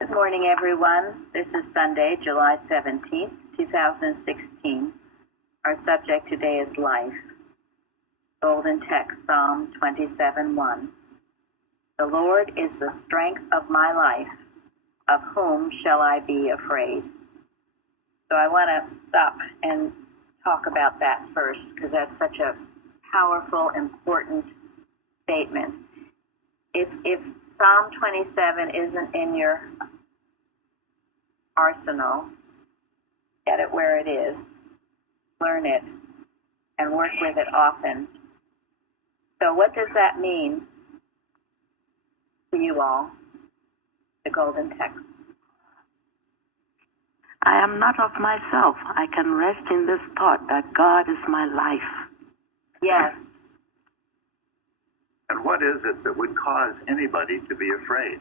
Good morning, everyone. This is Sunday, July 17th, 2016. Our subject today is life. Golden text, Psalm 27:1. The Lord is the strength of my life. Of whom shall I be afraid? So I want to stop and talk about that first, because that's such a powerful, important statement. If Psalm 27 isn't in your arsenal, get it where it is, learn it, and work with it often. So what does that mean to you all, the golden text? I am not of myself. I can rest in this thought that God is my life. Yes. And what is it that would cause anybody to be afraid?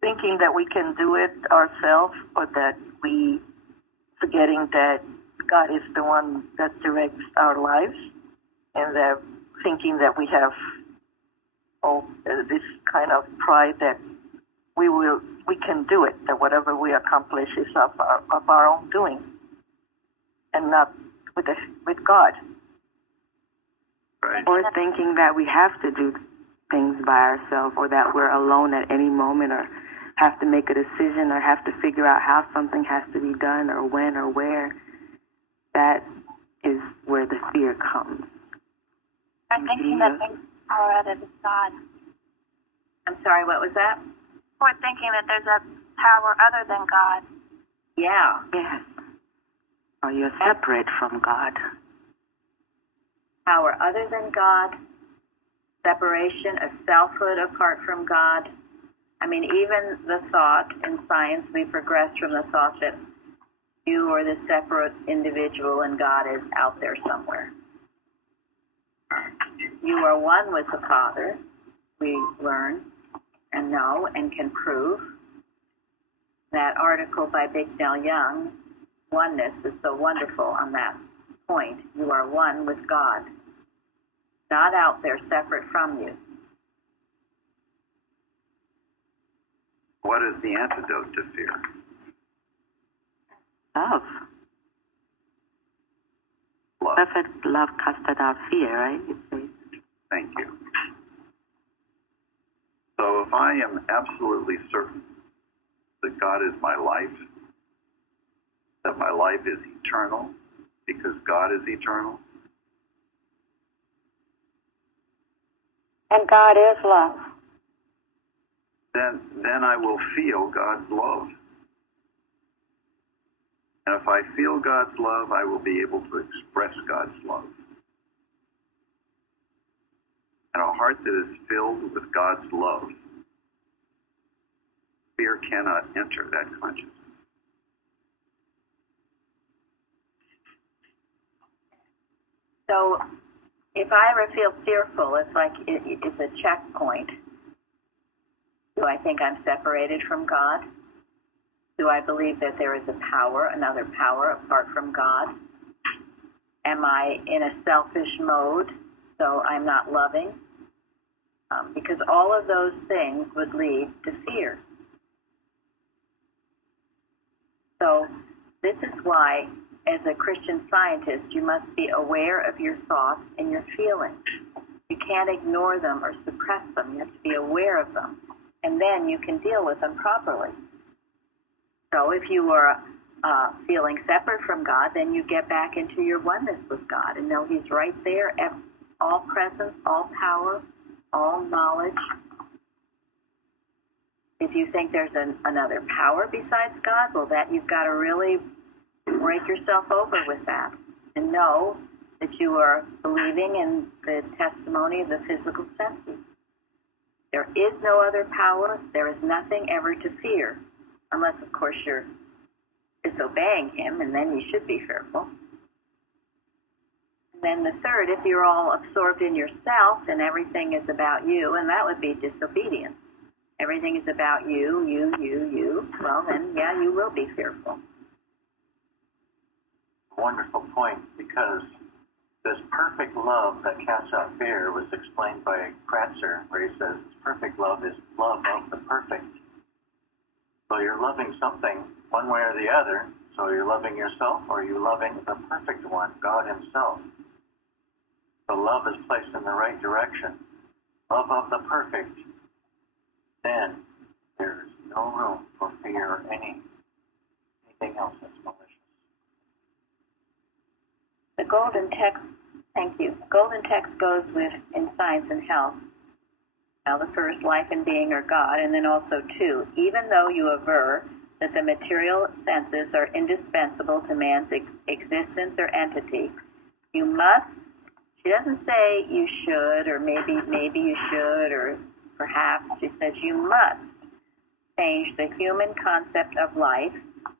Thinking that we can do it ourselves, or that we forgetting that God is the one that directs our lives, and that thinking that we have this kind of pride that we can do it, that whatever we accomplish is of our own doing, and not with God. Right. Or thinking that we have to do things by ourselves, or that we're alone at any moment, or have to make a decision, or have to figure out how something has to be done, or when, or where. That is where the fear comes. Or thinking that there's power other than God. I'm sorry, what was that? Or thinking that there's a power other than God. Yeah. Yes. Or you're separate from God. Power other than God, separation of selfhood apart from God. I mean, even the thought in science, we progress from the thought that you are the separate individual and God is out there somewhere. You are one with the Father, we learn and know and can prove. That article by Bignell Young, Oneness, is so wonderful on that point. You are one with God, not out there separate from you. What is the antidote to fear? Love. Love. Perfect love casted out fear, right? Thank you. So if I am absolutely certain that God is my life, that my life is eternal because God is eternal, And God is love. then I will feel God's love. And if I feel God's love, I will be able to express God's love. And a heart that is filled with God's love, fear cannot enter that consciousness. So if I ever feel fearful, it's like it's a checkpoint. Do I think I'm separated from God? Do I believe that there is a power, another power apart from God? Am I in a selfish mode, so I'm not loving? Because all of those things would lead to fear. So this is why, as a Christian Scientist, you must be aware of your thoughts and your feelings. You can't ignore them or suppress them. You have to be aware of them. And then you can deal with them properly. So if you are feeling separate from God, then you get back into your oneness with God and know He's right there, all presence, all power, all knowledge. If you think there's another power besides God, well, that you've got to really break yourself over with that and know that you are believing in the testimony of the physical senses. There is no other power. There is nothing ever to fear, unless, of course, you're disobeying Him, and then you should be fearful. And then the third, if you're all absorbed in yourself and everything is about you, and that would be disobedience. Everything is about you, you. Well, then, yeah, you will be fearful. Wonderful point, because this perfect love that casts out fear was explained by Kratzer, where he says perfect love is love of the perfect. So you're loving something one way or the other. So you're loving yourself, or you're loving the perfect one, God himself. So love is placed in the right direction. Love of the perfect. Then there's no room for fear or anything else that's malicious. The golden text, thank you. Golden text goes with in science and health. Now the first, life and being are God, and then also two, even though you aver that the material senses are indispensable to man's existence or entity, you must, she doesn't say you should, or maybe you should, or perhaps, she says you must change the human concept of life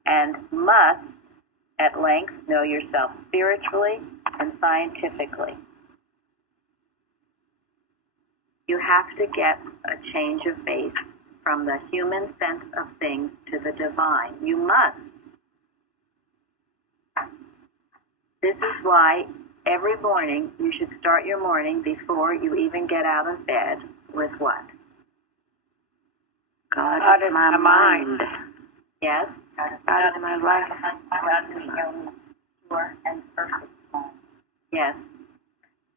and must at length know yourself spiritually and scientifically. You have to get a change of base from the human sense of things to the divine. You must. This is why every morning you should start your morning before you even get out of bed with what? God is my mind. Yes? God is my life. God is your pure and perfect mind. Yes.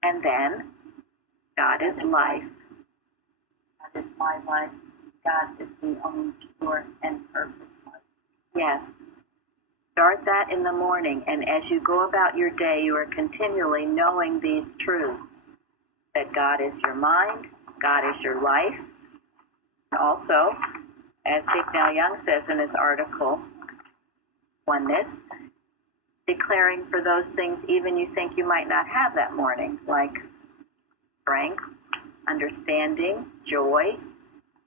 And then, God is life. God is my life. God is the only pure and perfect life. Yes. Start that in the morning, and as you go about your day, you are continually knowing these truths, that God is your mind, God is your life. Also, as Bignell Young says in his article, Oneness, declaring for those things even you think you might not have that morning, like strength, understanding, joy.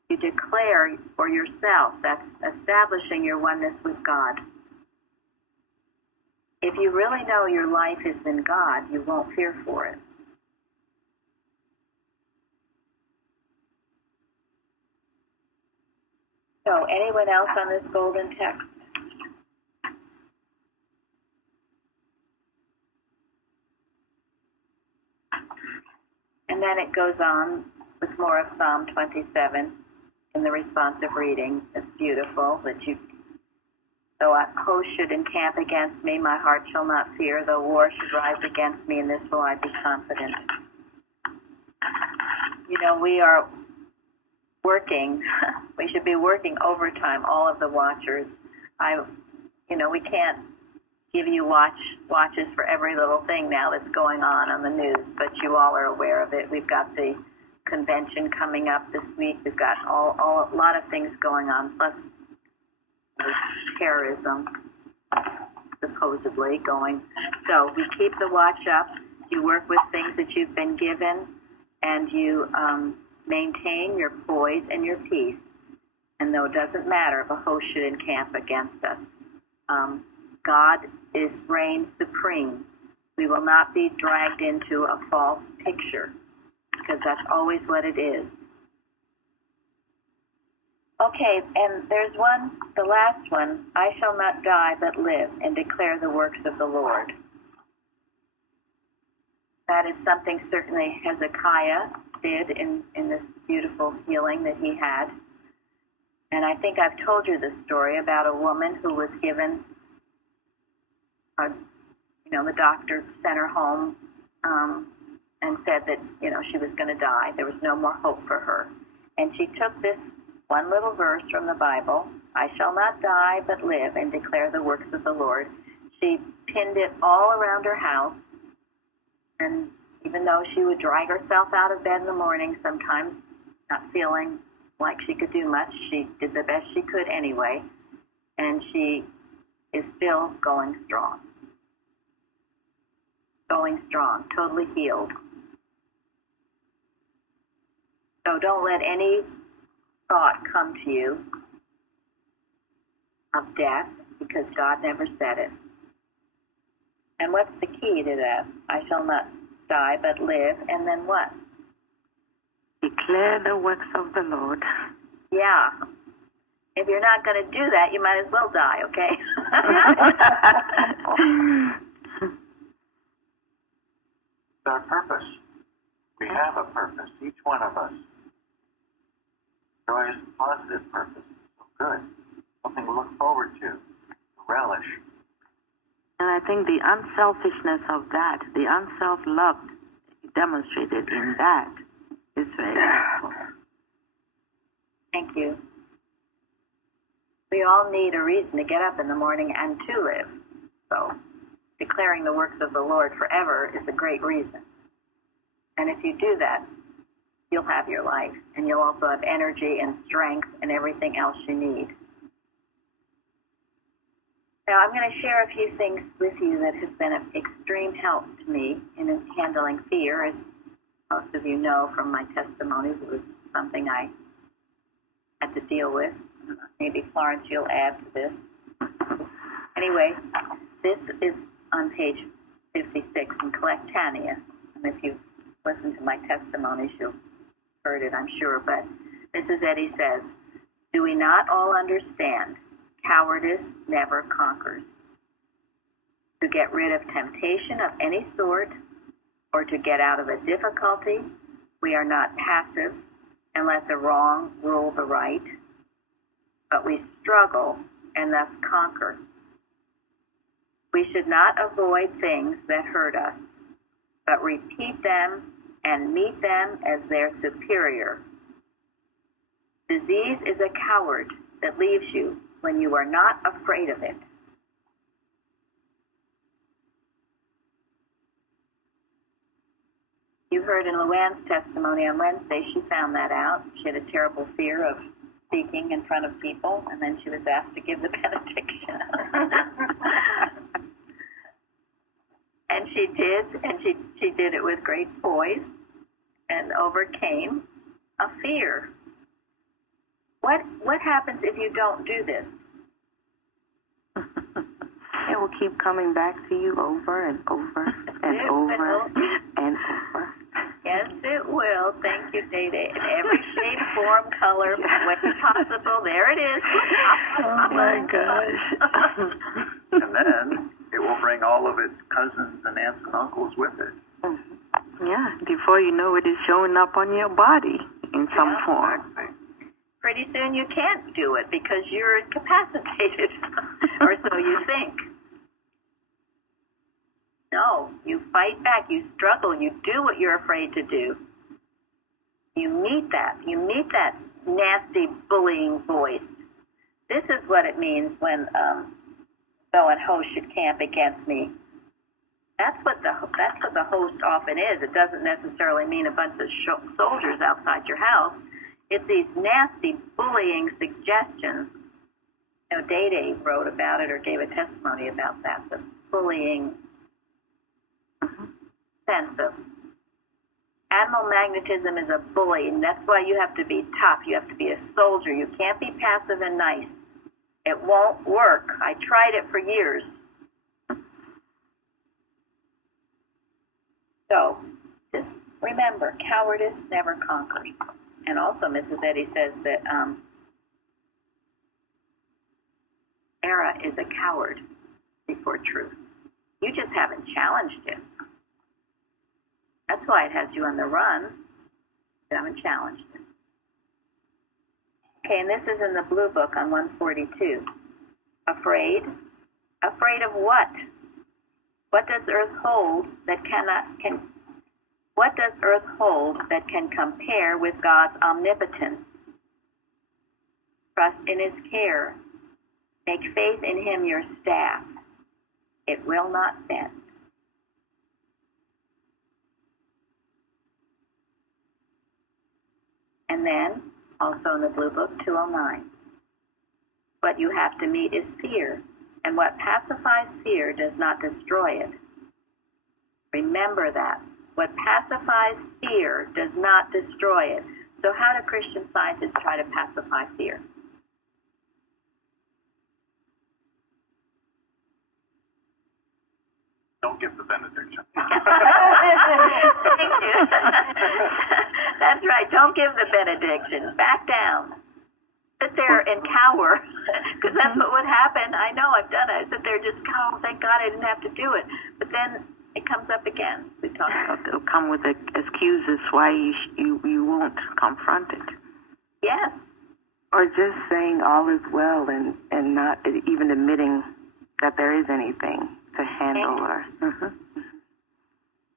You declare for yourself. That's establishing your oneness with God. If you really know your life is in God, you won't fear for it. So, anyone else on this golden text? And then it goes on with more of Psalm 27 in the responsive reading. It's beautiful that you, though a host should encamp against me, my heart shall not fear. Though war should rise against me, in this will I be confident. You know, we are working. We should be working overtime, all of the watchers. We can't give you watches for every little thing now that's going on the news, but you all are aware of it. We've got the convention coming up this week. We've got a lot of things going on, plus terrorism supposedly going. So we keep the watch up. You work with things that you've been given, and you maintain your poise and your peace. And though it doesn't matter if a host should encamp against us, God reigns supreme. We will not be dragged into a false picture, because that's always what it is. Okay, and there's one, the last one, I shall not die but live and declare the works of the Lord. That is something certainly Hezekiah did in this beautiful healing that he had. And I think I've told you the story about a woman who was given, the doctor sent her home and said that, she was going to die. There was no more hope for her. And she took this one little verse from the Bible, I shall not die but live and declare the works of the Lord. She pinned it all around her house, and even though she would drag herself out of bed in the morning, sometimes not feeling like she could do much, she did the best she could anyway, and she is still going strong. Going strong, totally healed. So don't let any thought come to you of death, because God never said it. And what's the key to that? I shall not die but live, and then what? Declare the works of the Lord. Yeah. If you're not going to do that, you might as well die, okay? It's our purpose. We have a purpose, each one of us. joyous, positive purpose. So good. Something to look forward to relish. And I think the unselfishness of that, the unself-love demonstrated in that is very helpful. Thank you. We all need a reason to get up in the morning and to live. So declaring the works of the Lord forever is a great reason. And if you do that, you'll have your life, and you'll also have energy and strength and everything else you need. Now, I'm going to share a few things with you that have been of extreme help to me in handling fear. As most of you know from my testimonies, it was something I had to deal with. Maybe Florence, you'll add to this. Anyway, this is on page 56 in Collectania. And if you've listened to my testimonies, you've heard it, I'm sure. But Mrs. Eddy says, "Do we not all understand? Cowardice never conquers. To get rid of temptation of any sort or to get out of a difficulty, we are not passive and let the wrong rule the right, but we struggle and thus conquer. We should not avoid things that hurt us, but repeat them and meet them as their superior. Disease is a coward that leaves you when you are not afraid of it." You heard in Luann's testimony on Wednesday, she found that out. She had a terrible fear of speaking in front of people, and then she was asked to give the benediction. And she did, and she did it with great poise and overcame a fear. What happens if you don't do this? It will keep coming back to you over and over and over and over. Yes, it will. Thank you, Dede. In every shape, form, color, way possible, there it is. Oh, my gosh. And then it will bring all of its cousins and aunts and uncles with it. Yeah, before you know it, it's showing up on your body in some form. Pretty soon you can't do it because you're incapacitated, or so you think. No, you fight back, you struggle, you do what you're afraid to do. You meet that nasty bullying voice. This is what it means when Bo and host should camp against me. That's what the host often is. It doesn't necessarily mean a bunch of soldiers outside your house. It's these nasty bullying suggestions. You know, Dede wrote about it or gave a testimony about that, the bullying sense of animal magnetism is a bully, and that's why you have to be tough. You have to be a soldier. You can't be passive and nice. It won't work. I tried it for years. So just remember, cowardice never conquers. And also, Mrs. Eddy says that error is a coward before truth. You just haven't challenged it. That's why it has you on the run. You haven't challenged it. Okay, and this is in the Blue Book on 142. Afraid? Afraid of what? What does earth hold that what does earth hold that can compare with God's omnipotence? Trust in his care. Make faith in him your staff. It will not bend. And then, also in the Blue Book, 209. What you have to meet is fear, and what pacifies fear does not destroy it. Remember that. What pacifies fear does not destroy it. So how do Christian scientists try to pacify fear? Don't give the benediction. Thank you. That's right. Don't give the benediction. Back down. Sit there and cower, because that's what would happen. I know, I've done it. I sit there and just cower. Thank God I didn't have to do it. But then it comes up again. We talk about They'll come with excuses why you won't confront it. Yes, Or just saying all is well and not even admitting that there is anything to handle or.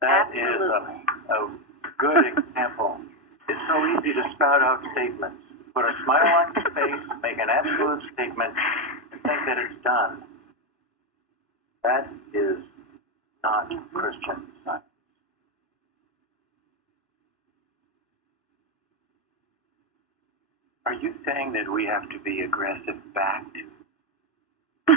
That is a good example. It's so easy to spout out statements. Put a smile on your face, make an absolute statement, and think that it's done. That is not Christian science. Are you saying that we have to be aggressive back to?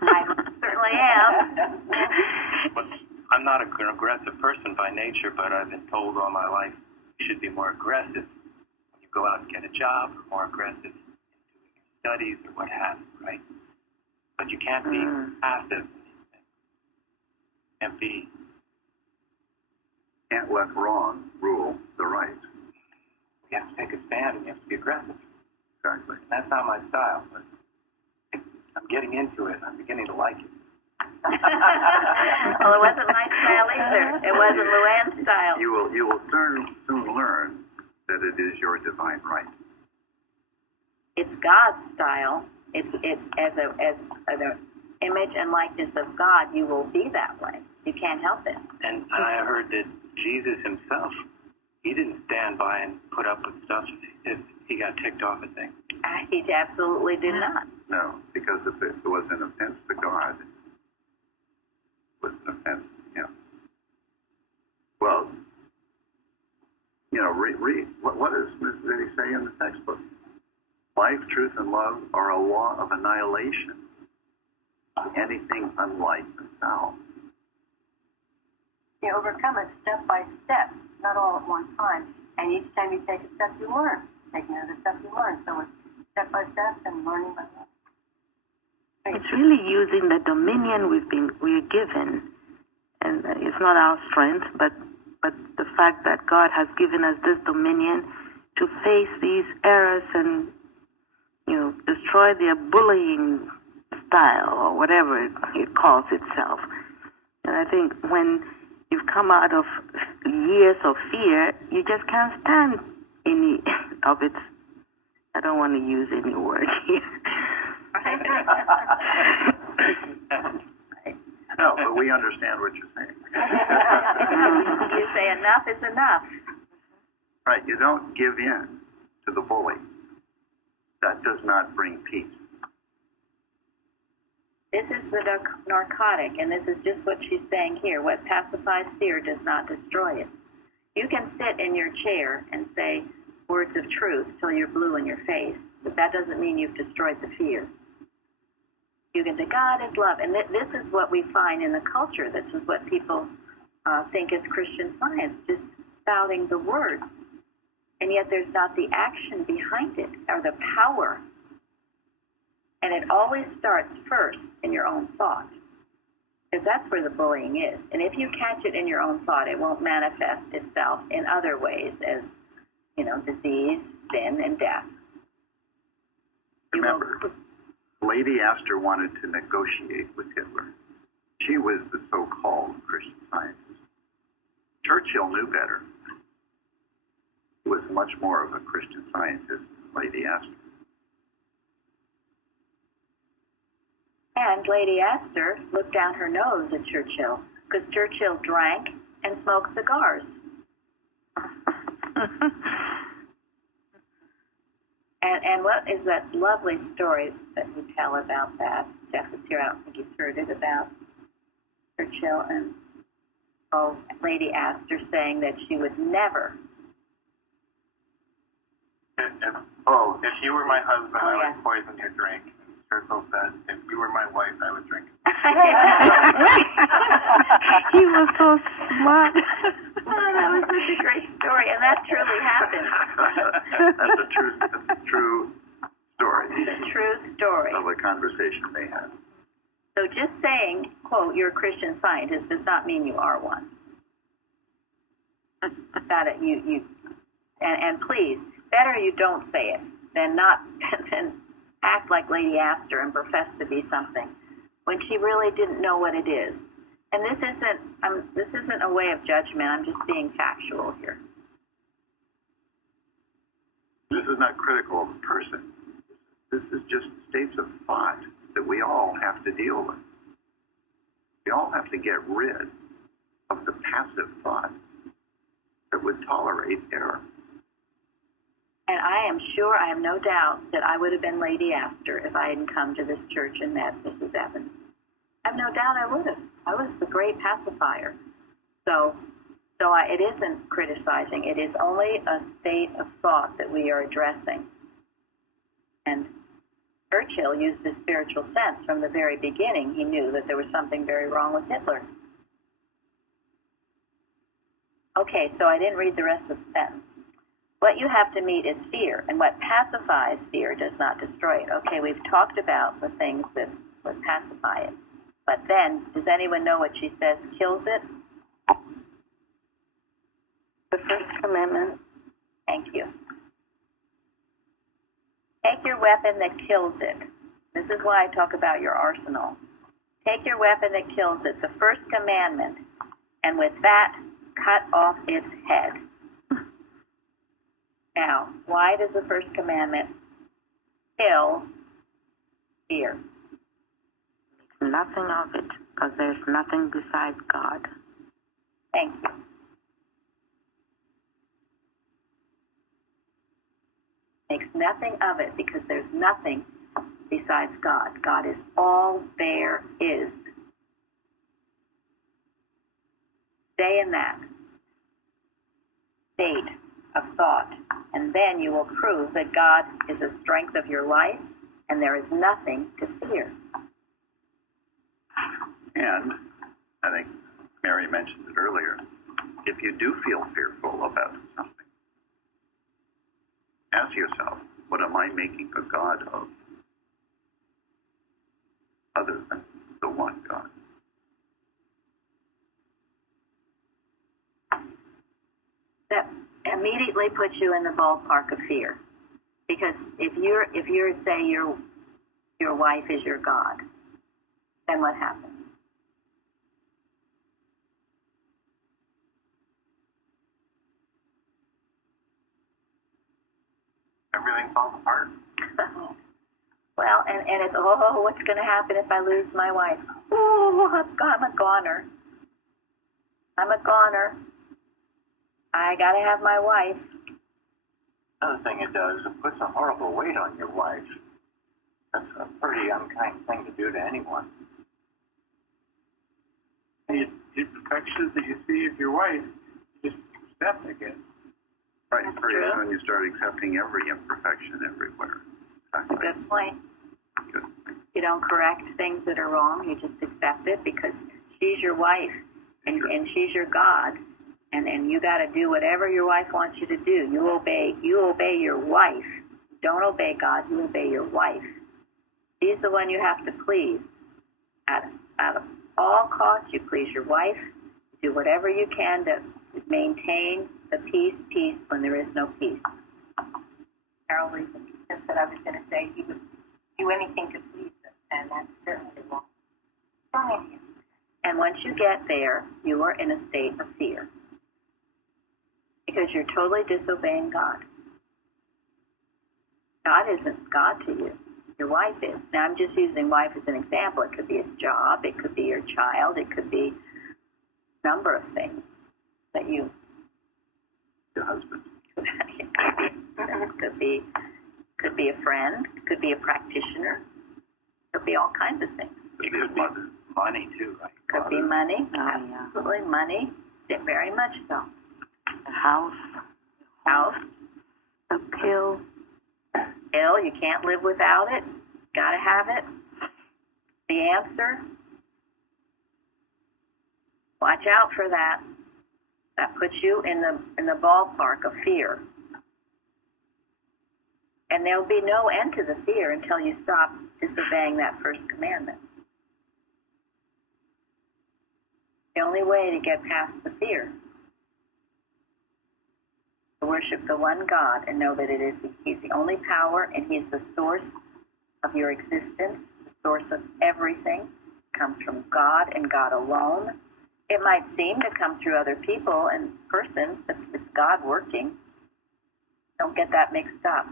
I certainly am. But I'm not an aggressive person by nature, but I've been told all my life you should be more aggressive when you go out and get a job, or more aggressive in doing your studies or what have you, right? But you can't be passive. Can't let wrong rule the right. You have to take a stand and you have to be aggressive. Exactly. And that's not my style, but I'm getting into it. I'm beginning to like it. Well, it wasn't my style either. It wasn't Luann's style. You will soon learn that it is your divine right. It's God's style. It's as an image and likeness of God, you will be that way. You can't help it. And I heard that Jesus himself, he didn't stand by and put up with stuff if he got ticked off at things. He absolutely did not. No, because if it was an offense to God, it was an offense to him. Well, read. What does Ms. Vitti say in the textbook? Life, truth, and love are a law of annihilation to anything unlike themselves. You overcome it step by step, not all at one time. And each time you take a step, you learn. Taking another step, you learn. So it's step by step and learning by learning. It's really using the dominion we're given, and it's not our strength, but the fact that God has given us this dominion to face these errors and destroy their bullying style or whatever it calls itself. And I think when you've come out of years of fear, you just can't stand any of it. I don't want to use any word here. No, but we understand what you're saying. You say enough is enough. Right, you don't give in to the bully. That does not bring peace. This is the narcotic, and this is just what she's saying here. What pacifies fear does not destroy it. You can sit in your chair and say words of truth till you're blue in your face, but that doesn't mean you've destroyed the fear. You can say, God is love, and this is what we find in the culture. This is what people think is Christian Science, just spouting the words. And yet there's not the action behind it, or the power. And it always starts first in your own thought, because that's where the bullying is. And if you catch it in your own thought, it won't manifest itself in other ways as, disease, sin, and death. Remember, Lady Astor wanted to negotiate with Hitler. She was the so-called Christian Scientist. Churchill knew better. He was much more of a Christian Scientist than Lady Astor. And Lady Astor looked down her nose at Churchill, because Churchill drank and smoked cigars. And what is that lovely story that you tell about that? Jeff is here. I don't think he's heard it, about Churchill and Lady Astor saying that she would never. If you were my husband, I yeah. would poison your drink. Churchill said, if you were my wife, I would drink it. He was so smart. Oh, that was such a great story, and that truly happened. That's a true story. It's a true story. Of a conversation they had. So just saying, quote, you're a Christian Scientist does not mean you are one. Got it. And please, better you don't say it than not than act like Lady Astor and profess to be something when she really didn't know what it is. And this isn't a way of judgment. I'm just being factual here. This is not critical of a person. This is just states of thought that we all have to deal with. We all have to get rid of the passive thought that would tolerate error. And I am sure, I have no doubt, that I would have been Lady Astor if I hadn't come to this church and met Mrs. Evans. I have no doubt I would have. I was the great pacifier. It isn't criticizing. It is only a state of thought that we are addressing. And Churchill used his spiritual sense from the very beginning. He knew that there was something very wrong with Hitler. Okay, so I didn't read the rest of the sentence. What you have to meet is fear, and what pacifies fear does not destroy it. Okay, we've talked about the things that would pacify it. But then, does anyone know what she says kills it? The first commandment. Thank you. Take your weapon that kills it. This is why I talk about your arsenal. Take your weapon that kills it, the first commandment, and with that, cut off its head. Now, why does the first commandment kill fear? Nothing of it, because there's nothing besides God. Thank you. Makes nothing of it because there's nothing besides God. God is all there is. Stay in that state of thought, and then you will prove that God is the strength of your life, and there is nothing to fear. And I think Mary mentioned it earlier. If you do feel fearful about something, ask yourself, what am I making a God of other than the one God? That immediately puts you in the ballpark of fear, because if you're say your wife is your God, then what happens? Everything falls apart. Well, and it's, oh, what's going to happen if I lose my wife? Oh, I'm a goner. I'm a goner. I got to have my wife. Another thing it does, it puts a horrible weight on your wife. That's a pretty unkind thing to do to anyone. The imperfections that you see of your wife, just accept, I guess. Right, That's pretty true. soon you start accepting every imperfection everywhere. That's a good point. Good. You don't correct things that are wrong. You just accept it because she's your wife and she's your God. And you got to do whatever your wife wants you to do. You obey your wife. Don't obey God. You obey your wife. She's the one you have to please. Out of all costs, you please your wife. Do whatever you can to maintain the peace when there is no peace. Carol just said I was going to say he would do anything to please us, and that's certainly wrong. And once you get there, you are in a state of fear because you're totally disobeying God. God isn't God to you. Your wife is. Now, I'm just using wife as an example. It could be a job. It could be your child. It could be a number of things that you... Your husband. Could be a friend. Could be a practitioner. Could be all kinds of things. It could be money, too, right? Could be money. Oh, yeah. Absolutely, money. Yeah, very much so. A house. House. A pill. Ill, you can't live without it. Gotta have it. The answer. Watch out for that. That puts you in the ballpark of fear. And there'll be no end to the fear until you stop disobeying that first commandment. The only way to get past the fear is to worship the one God and know that He's the only power and He's the source of your existence, the source of everything. It comes from God and God alone. It might seem to come through other people and persons, but it's God working. Don't get that mixed up.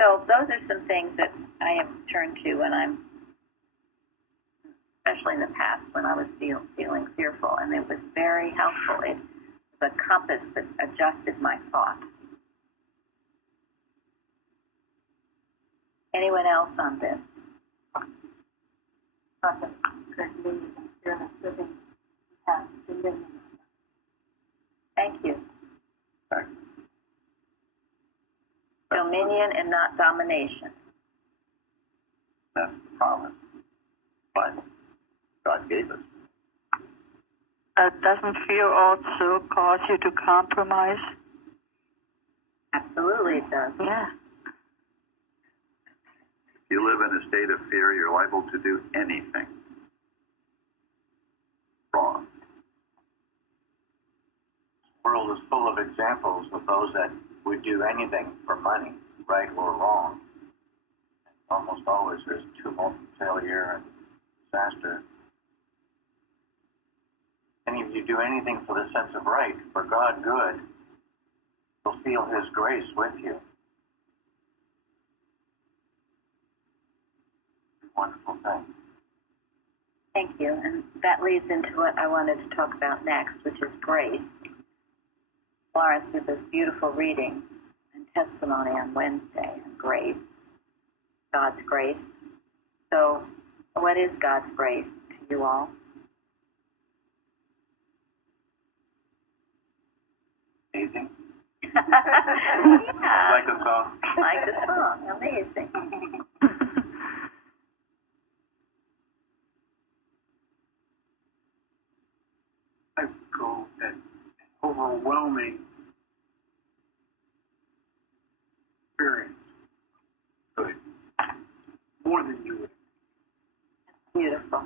So those are some things that I have turned to when I'm, especially in the past when I was feeling fearful, and it was very helpful. It was a compass that adjusted my thoughts. Anyone else on this? Thank you. Dominion and not domination. That's the promise. But God gave us. Doesn't fear also cause you to compromise? Absolutely it does. Yeah. If you live in a state of fear, you're liable to do anything wrong. The world is full of examples of those that would do anything for money, right or wrong. Almost always there's tumult, failure, and disaster. And if you do anything for the sense of right, for God good, you'll feel His grace with you. Wonderful thing. Thank you. And that leads into what I wanted to talk about next, which is grace. Florence did this beautiful reading and testimony on Wednesday on grace, God's grace. So what is God's grace to you all? Amazing. Yeah. Like a song. Like the song. Amazing. I go that overwhelming experience. Good. More than you would. Beautiful.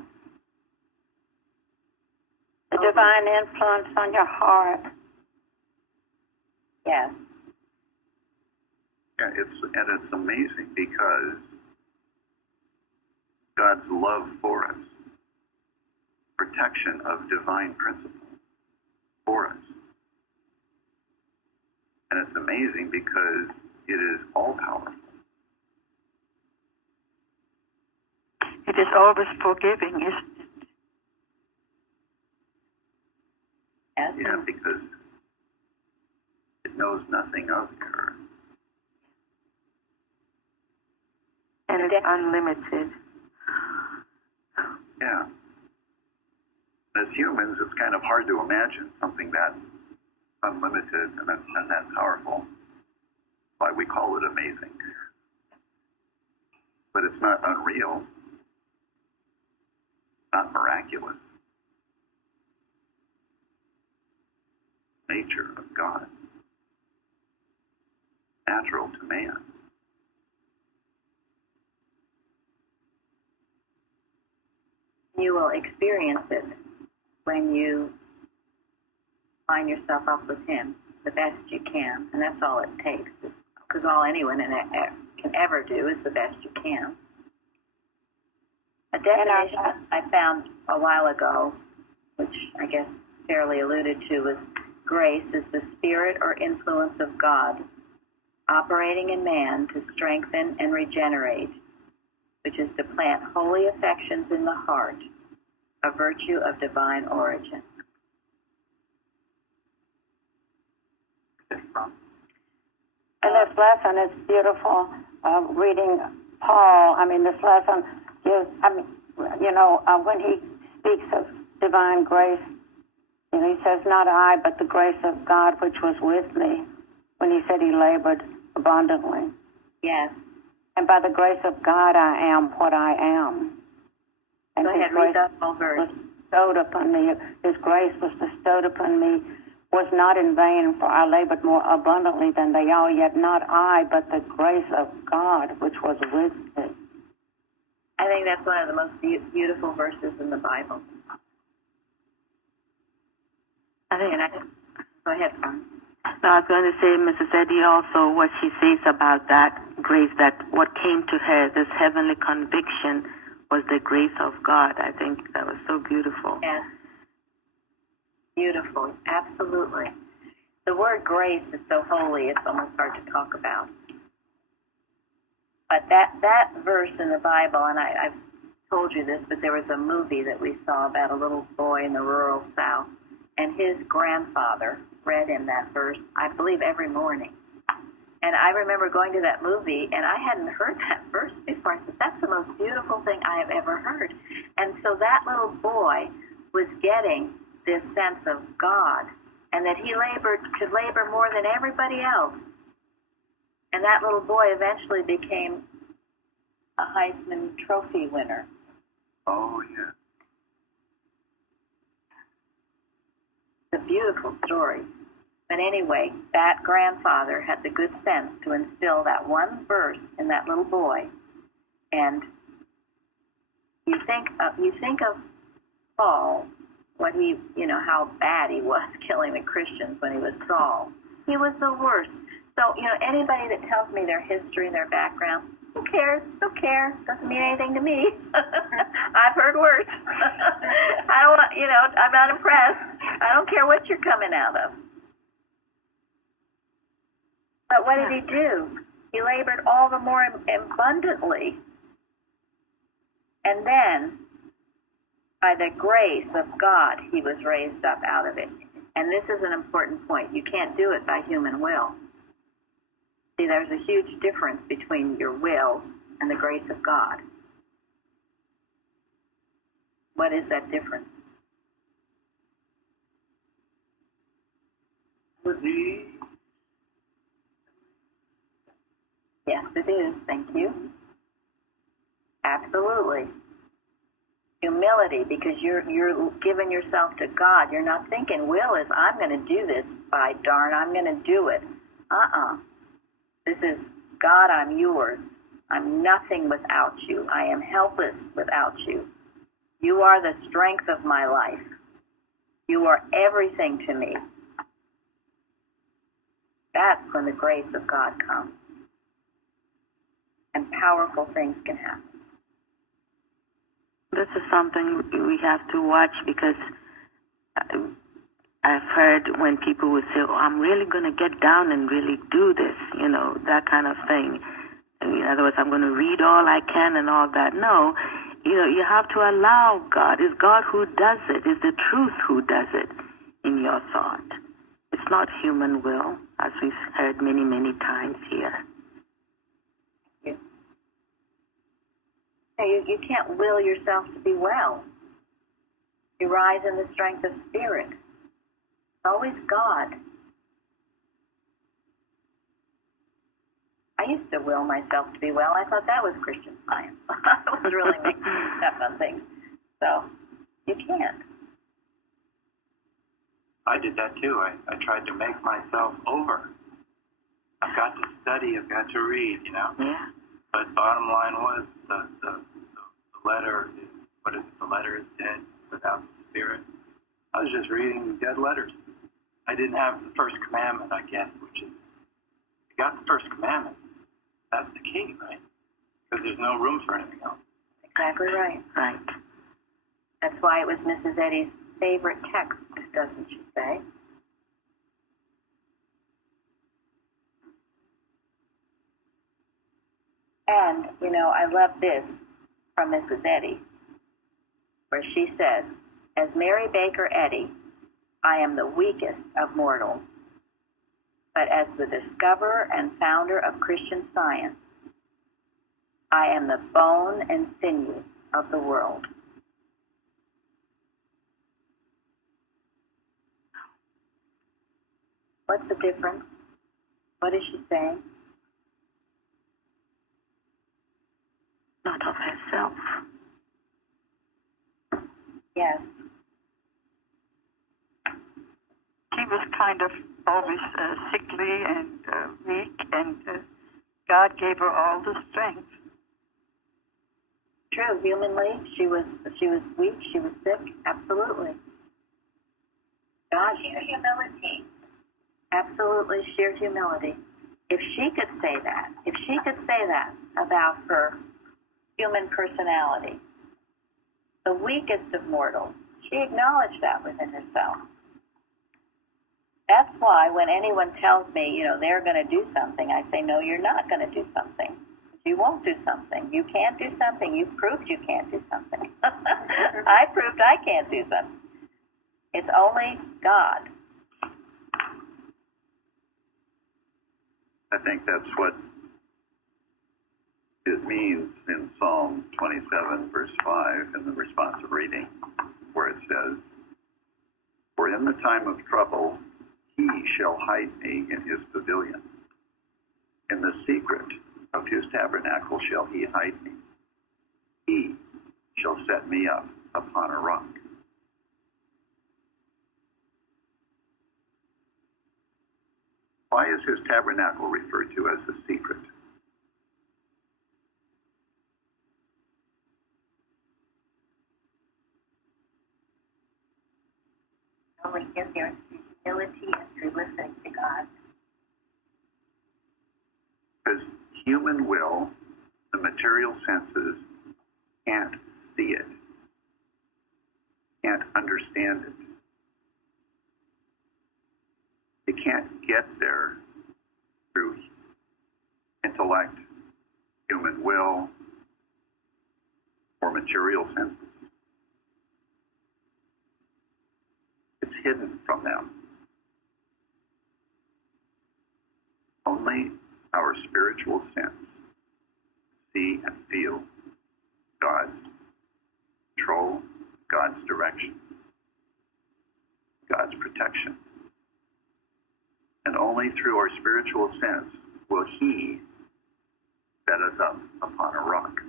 The divine influence on your heart. Yes. Yeah, it's amazing because God's love for us, protection of divine principles for us. And it's amazing because it is all powerful. It is always forgiving, isn't it? Yes. Yeah, because it knows nothing of error. And it's unlimited. Yeah. As humans, it's kind of hard to imagine something that unlimited and that powerful. Why we call it amazing. But it's not unreal. Not miraculous. Nature of God. Natural to man. You will experience it when you line yourself up with Him the best you can, and that's all it takes. Because all anyone can ever do is the best you can. A definition I found a while ago, which I guess fairly alluded to, was grace is the spirit or influence of God operating in man to strengthen and regenerate, which is to plant holy affections in the heart, a virtue of divine origin. And this lesson is beautiful. Reading Paul, this lesson is, when he speaks of divine grace, he says, not I, but the grace of God which was with me, when he said he labored abundantly. Yes. And by the grace of God, I am what I am. And Go ahead, read that whole verse. Was bestowed upon me. His grace was bestowed upon me, was not in vain, for I labored more abundantly than they all, yet not I, but the grace of God which was with me. I think that's one of the most beautiful verses in the Bible. Go ahead, Fran. No, I was going to say, Mrs. Eddy, also what she says about that grace, that what came to her, this heavenly conviction, was the grace of God. I think that was so beautiful. Yes. Beautiful, absolutely. The word grace is so holy, it's almost hard to talk about. But that verse in the Bible, and I've told you this, but there was a movie that we saw about a little boy in the rural South, and his grandfather read him that verse, I believe, every morning. And I remember going to that movie, and I hadn't heard that verse before. I said, that's the most beautiful thing I have ever heard. And so that little boy was getting this sense of God, and that he could labor more than everybody else. And that little boy eventually became a Heisman Trophy winner. Oh, yeah. It's a beautiful story. But anyway, that grandfather had the good sense to instill that one verse in that little boy. And you think of Paul, what he, how bad he was killing the Christians when he was Saul. He was the worst. So, anybody that tells me their history and their background, who cares? Don't care. Doesn't mean anything to me. I've heard worse. I don't want, I'm not impressed. I don't care what you're coming out of. But what did he do? He labored all the more abundantly. And then, by the grace of God, he was raised up out of it. And this is an important point. You can't do it by human will. See, there's a huge difference between your will and the grace of God. What is that difference? Yes, it is. Thank you. Absolutely. Humility, because you're giving yourself to God. You're not thinking will is I'm going to do this. By darn, I'm going to do it. This is God. I'm yours. I'm nothing without you. I am helpless without you. You are the strength of my life. You are everything to me. That's when the grace of God comes. And powerful things can happen. This is something we have to watch, because I've heard when people would say, I'm really going to get down and really do this, that kind of thing. In other words, I'm going to read all I can and all that. No, you have to allow God. It's God who does it. It's the truth who does it in your thought. It's not human will, as we've heard many, many times here. You can't will yourself to be well. You rise in the strength of spirit. It's always God. I used to will myself to be well. I thought that was Christian Science. I was really making me step on things. So, you can't. I did that too. I tried to make myself over. I've got to study, I've got to read, Yeah. But bottom line was the letter is, the letter is dead without the spirit. I was just reading dead letters. I didn't have the first commandment, I guess, which is, you got the first commandment. That's the key, right? Because there's no room for anything else. Exactly right. Right. That's why it was Mrs. Eddy's favorite text, doesn't she say? And, I love this from Mrs. Eddy, where she says, as Mary Baker Eddy, I am the weakest of mortals, but as the discoverer and founder of Christian Science, I am the bone and sinew of the world. What's the difference? What is she saying? Not of herself. Yes. She was kind of always sickly and weak, and God gave her all the strength. True, humanly, she was weak, she was sick, absolutely. God, sheer humility. Absolutely, sheer humility. If she could say that about her human personality, the weakest of mortals, she acknowledged that within herself. That's why when anyone tells me, they're going to do something, I say, no, you're not going to do something. You won't do something. You can't do something. You've proved you can't do something. I proved I can't do something. It's only God. I think that's what it means in Psalm 27, verse 5, in the responsive reading, where it says, "For in the time of trouble, he shall hide me in his pavilion. In the secret of his tabernacle shall he hide me. He shall set me up upon a rock." Why is his tabernacle referred to as the secret? Only get there through humility and through listening to God. Because human will, the material senses, can't see it, can't understand it. It can't get there through intellect, human will, or material senses. It's hidden from them. Only our spiritual sense see and feel God's control, God's direction, God's protection. And only through our spiritual sense will he set us up upon a rock.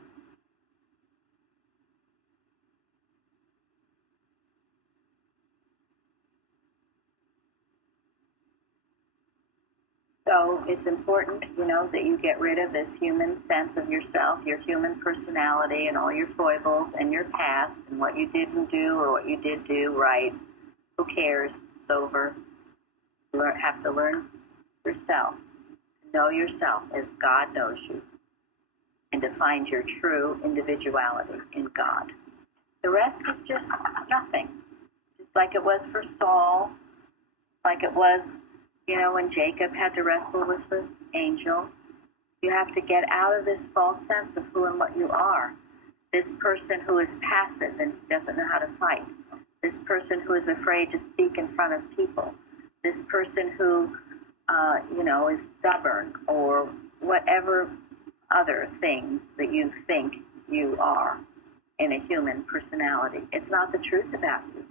So it's important, that you get rid of this human sense of yourself, your human personality, and all your foibles and your past and what you didn't do or what you did do right. Who cares? It's over. You have to learn yourself, to know yourself as God knows you, and to find your true individuality in God. The rest is just nothing. Just like it was for Saul, like it was when Jacob had to wrestle with the angel. You have to get out of this false sense of who and what you are. This person who is passive and doesn't know how to fight. This person who is afraid to speak in front of people. This person who, is stubborn, or whatever other things that you think you are in a human personality. It's not the truth about you.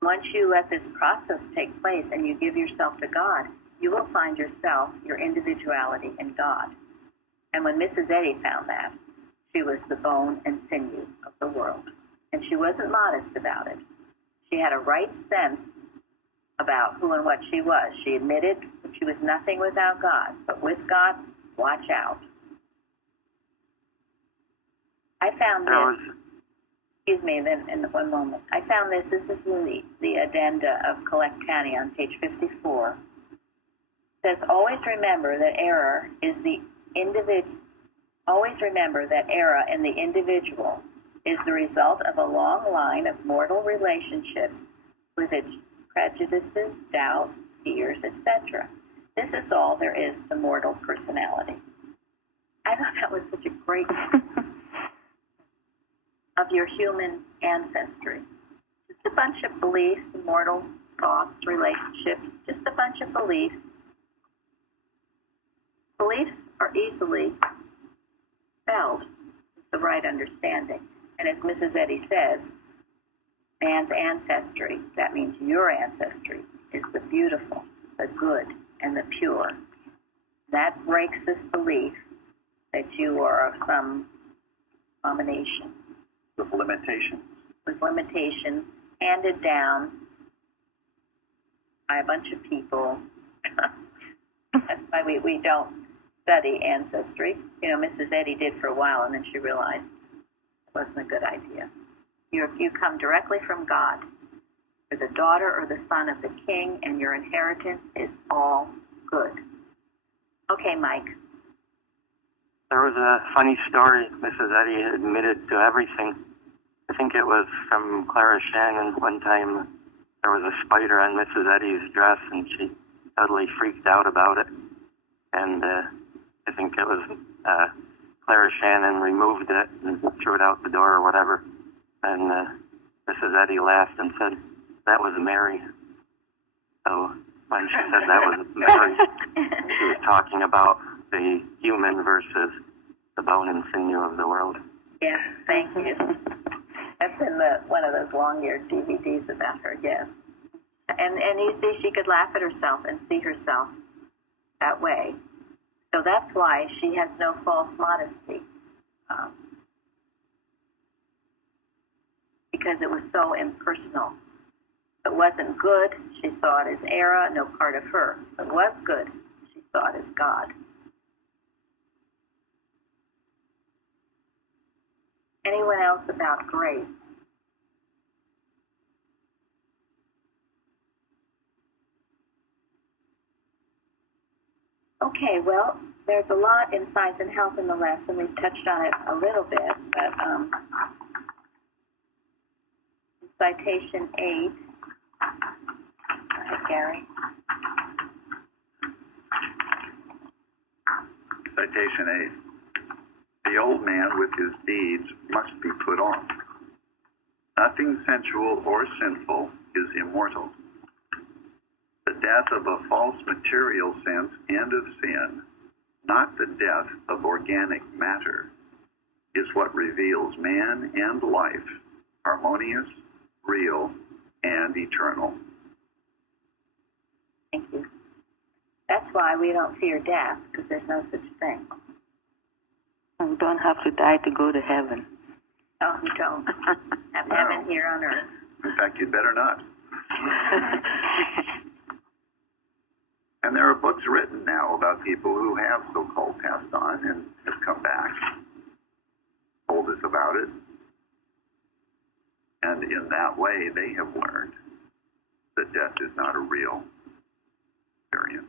Once you let this process take place and you give yourself to God, you will find yourself, your individuality in God. And when Mrs. Eddy found that, she was the bone and sinew of the world. And she wasn't modest about it. She had a right sense about who and what she was. She admitted that she was nothing without God. But with God, watch out. I found this. Excuse me, then in one moment. I found this. This is the addenda of Collectani on page 54. It says, always remember that error in the individual is the result of a long line of mortal relationships with its prejudices, doubts, fears, etc. This is all there is to mortal personality. I thought that was such a great of your human ancestry. Just a bunch of beliefs, mortal thoughts, relationships, just a bunch of beliefs. Beliefs are easily spelled with the right understanding. And as Mrs. Eddy says, man's ancestry, that means your ancestry, is the beautiful, the good, and the pure. That breaks this belief that you are of some abomination. With limitations. With limitations handed down by a bunch of people. That's why we don't study ancestry. Mrs. Eddy did for a while, and then she realized it wasn't a good idea. You come directly from God. You're the daughter or the son of the king, and your inheritance is all good. Okay, Mike. There was a funny story. Mrs. Eddy admitted to everything. I think it was from Clara Shannon one time. there was a spider on Mrs. Eddy's dress, and she totally freaked out about it. And I think it was Clara Shannon removed it and threw it out the door or whatever. And Mrs. Eddy laughed and said, "That was Mary." So when she said that was Mary, she was talking about the human versus the bone and sinew of the world. Yes, thank you. That's in one of those long-eared DVDs about her, yes. And you see, she could laugh at herself and see herself that way. So that's why she has no false modesty. Because it was so impersonal. If it wasn't good, she saw it as error, no part of her. If it was good, she saw it as God. Anyone else about grace? Okay, well, there's a lot in Science and Health in the lesson. We've touched on it a little bit, but citation 8. Go ahead, Gary. Citation 8. The old man with his deeds must be put on. Nothing sensual or sinful is immortal. The death of a false material sense and of sin, not the death of organic matter, is what reveals man and life, harmonious, real, and eternal. Thank you. That's why we don't fear death, because there's no such thing. We don't have to die to go to heaven. No, we don't. Have heaven here on earth. In fact, you'd better not. And there are books written now about people who have so-called passed on and have come back, told us about it. And in that way, they have learned that death is not a real experience.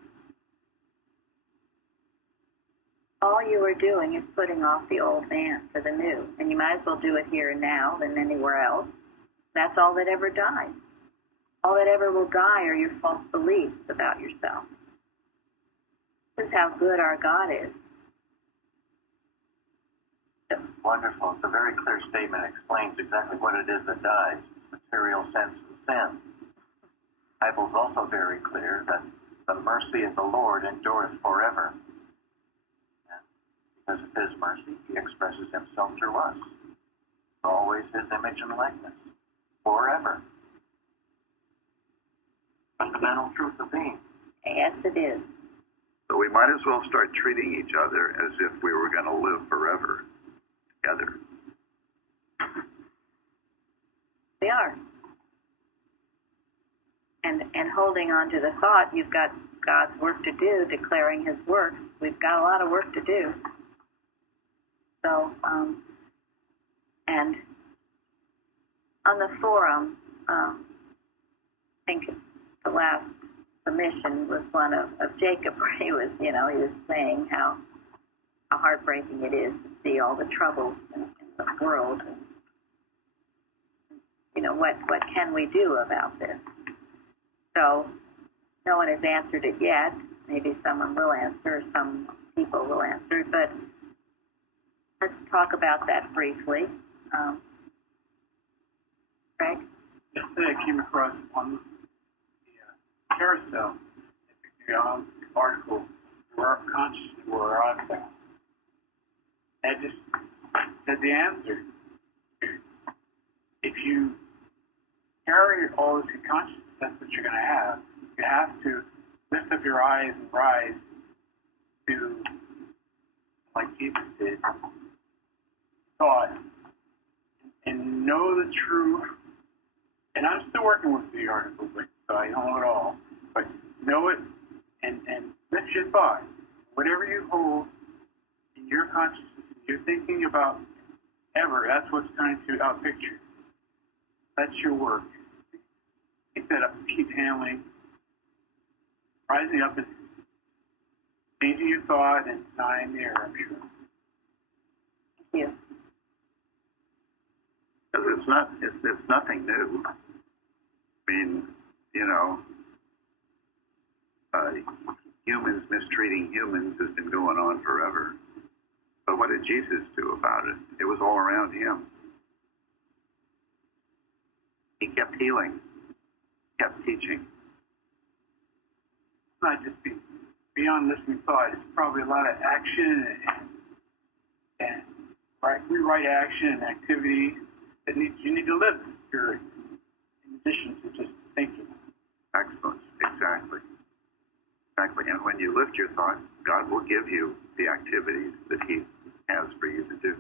All you are doing is putting off the old man for the new. And you might as well do it here and now than anywhere else. That's all that ever dies. All that ever will die are your false beliefs about yourself. This is how good our God is. Wonderful. It's a very clear statement. It explains exactly what it is that dies. Material sense and sin. The Bible is also very clear that the mercy of the Lord endureth forever. And because of his mercy, he expresses himself through us. Always his image and likeness. Forever. Fundamental truth of being. Yes, it is. So we might as well start treating each other as if we were going to live forever together. We are. And holding on to the thought, you've got God's work to do, declaring his work. We've got a lot of work to do. So, and on the forum, I think the last submission was one of Jacob, where he was saying how heartbreaking it is to see all the troubles in the world. And, what can we do about this? So no one has answered it yet. Maybe someone will answer, or some people will answer, but let's talk about that briefly. Craig? Yesterday I came across on the carousel the article, "We're our consciousness, we're our object." That just said the answer. If you carry all this in consciousness, that's what you're going to have. You have to lift up your eyes and rise to, like Jesus did, thought, and know the true. And I'm still working with the article, so I don't know it all. But know it and lift your thought. Whatever you hold in your consciousness, you're thinking about ever, that's what's trying to outpicture. That's your work. Keep that up, keep handling, rising up and changing your thought and denying the error, I'm sure. Thank you. Because it's nothing new. I mean, you know, humans mistreating humans has been going on forever. But what did Jesus do about it? It was all around him. He kept healing, kept teaching. Not just beyond listening thought. It's probably a lot of action and rewrite action and activity that you need to live in spirit in addition to just thinking. Excellent. Exactly. Exactly. And when you lift your thought, God will give you the activities that he has for you to do.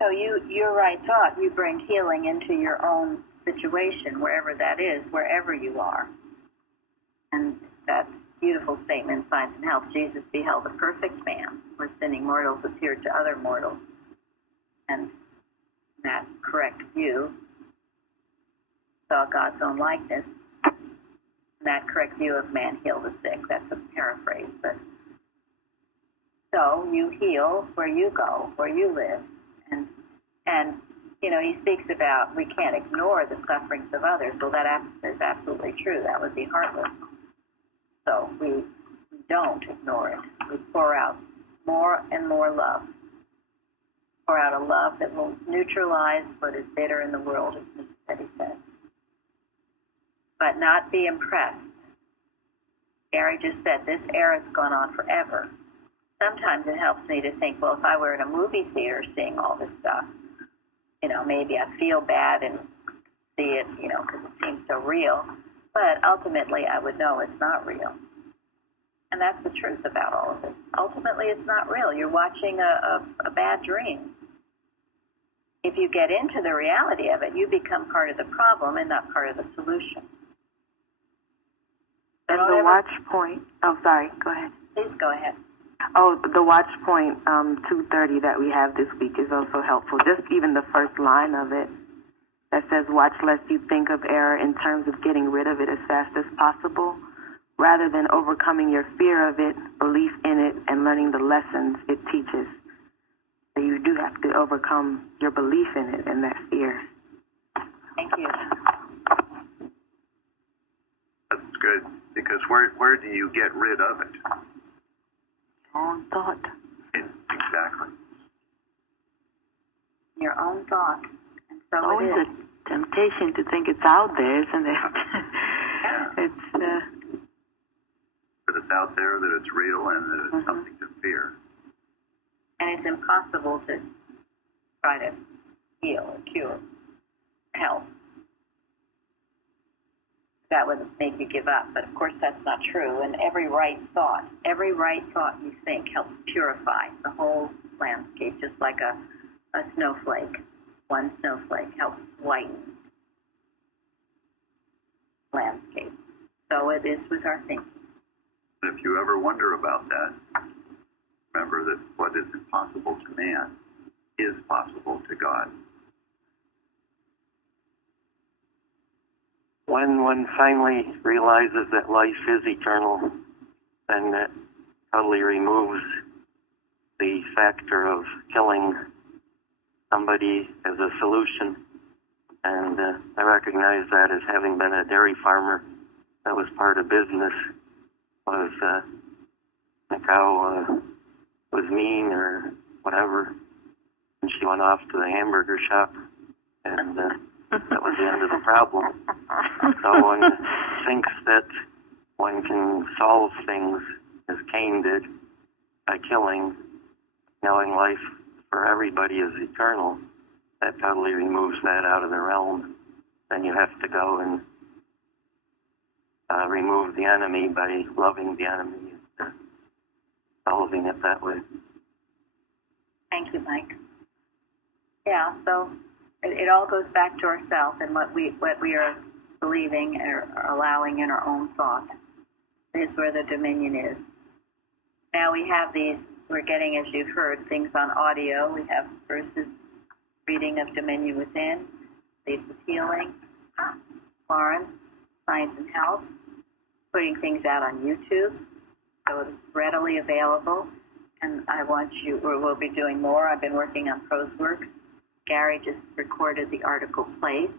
So your right thought, you bring healing into your own situation, wherever that is, wherever you are. And that beautiful statement in Science and Health, Jesus beheld a perfect man, where sinning mortals appeared to other mortals. And that correct view saw God's own likeness. And that correct view of man healed the sick. That's a paraphrase. But so you heal where you go, where you live. And you know, he speaks about we can't ignore the sufferings of others. Well, that is absolutely true. That would be heartless. So we don't ignore it. We pour out more and more love. Pour out a love that will neutralize what is bitter in the world, as he said. But not be impressed. Gary just said this era's gone on forever. Sometimes it helps me to think, well, if I were in a movie theater seeing all this stuff, you know, maybe I'd feel bad and see it, you know, because it seems so real. But ultimately, I would know it's not real. And that's the truth about all of this. Ultimately, it's not real. You're watching a bad dream. If you get into the reality of it, you become part of the problem and not part of the solution. And the watch point, oh, sorry, go ahead. Please go ahead. Oh, the watch point 230 that we have this week is also helpful. Just even the first line of it that says, watch lest you think of error in terms of getting rid of it as fast as possible, rather than overcoming your fear of it, belief in it, and learning the lessons it teaches. So you do have to overcome your belief in it and that fear. Thank you. That's good, because where do you get rid of it? Own thought. Exactly. Your own thought. And so it's always it is. a temptation to think it's out there, isn't it? It's that it's out there, that it's real, and that it's something to fear. And it's impossible to try to heal or cure, help. That would make you give up. But of course that's not true. And every right thought you think helps purify the whole landscape, just like a snowflake. One snowflake helps lighten the landscape. So it is with our thinking. If you ever wonder about that, remember that what is impossible to man is possible to God. When one finally realizes that life is eternal, then that totally removes the factor of killing somebody as a solution. And I recognize that as having been a dairy farmer that was part of business, was the cow was mean or whatever, and she went off to the hamburger shop, and that was the end of the problem. So one thinks that one can solve things as Cain did by killing, knowing life for everybody is eternal. That totally removes that out of the realm. Then you have to go and remove the enemy by loving the enemy and solving it that way. Thank you, Mike. Yeah, so it all goes back to ourselves and what we are believing or allowing in our own thought is where the dominion is. Now we have these, we're getting, as you've heard, things on audio. We have Bruce's reading of Dominion Within, Lisa's Healing, Florence, Science and Health, putting things out on YouTube, so it's readily available. And I want you, or we'll be doing more. I've been working on prose works. Gary just recorded the article Place.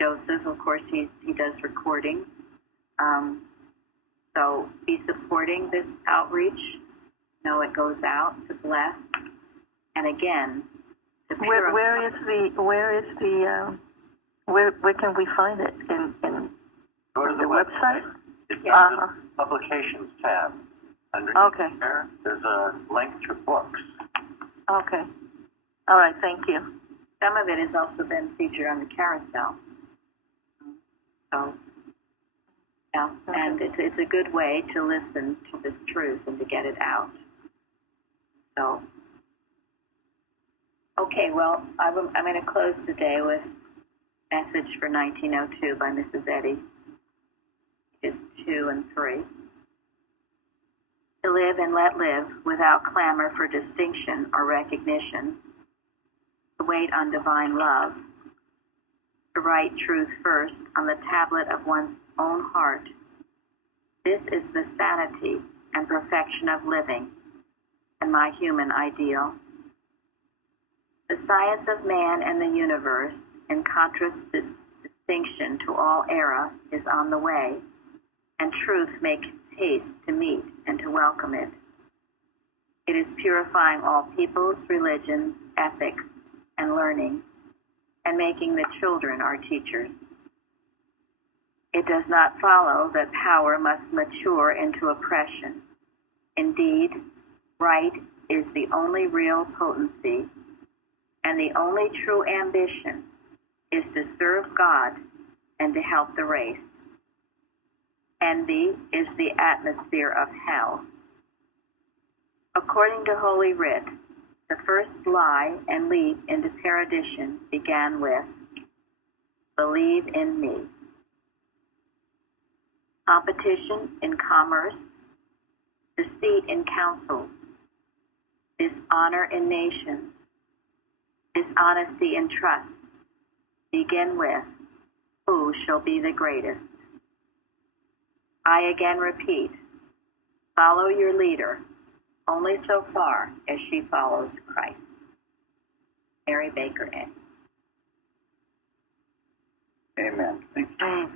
Joseph, of course, he does recording. So be supporting this outreach. It goes out to bless. And again, where can we find it? In Go to the website? It's the Publications tab. Underneath there's a link to books. Okay. All right, thank you. Some of it has also been featured on the carousel. So, yeah, and it's a good way to listen to this truth and to get it out. So, okay, well, I'm going to close today with Message for 1902 by Mrs. Eddy. It's 2 and 3. To live and let live without clamor for distinction or recognition. To wait on divine love. To write truth first on the tablet of one's own heart. This is the sanity and perfection of living and my human ideal. The science of man and the universe, in contrast to distinction to all era, is on the way, and truth makes haste to meet and to welcome it. It is purifying all peoples, religions, ethics, and learning, and making the children our teachers. It does not follow that power must mature into oppression. Indeed, right is the only real potency, and the only true ambition is to serve God and to help the race. Envy is the atmosphere of hell. According to Holy Writ, the first lie and leap into perdition began with, believe in me. Competition in commerce, deceit in councils, dishonor in nations, dishonesty in trust, begin with, who shall be the greatest? I again repeat, follow your leader, only so far as she follows Christ. Mary Baker Eddy. Amen. Thank you.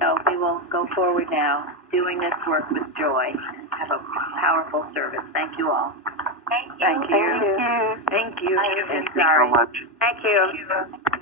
So we will go forward now, doing this work with joy. Have a powerful service. Thank you all. Thank you. Thank you. Thank you. Thank you so much. Thank you.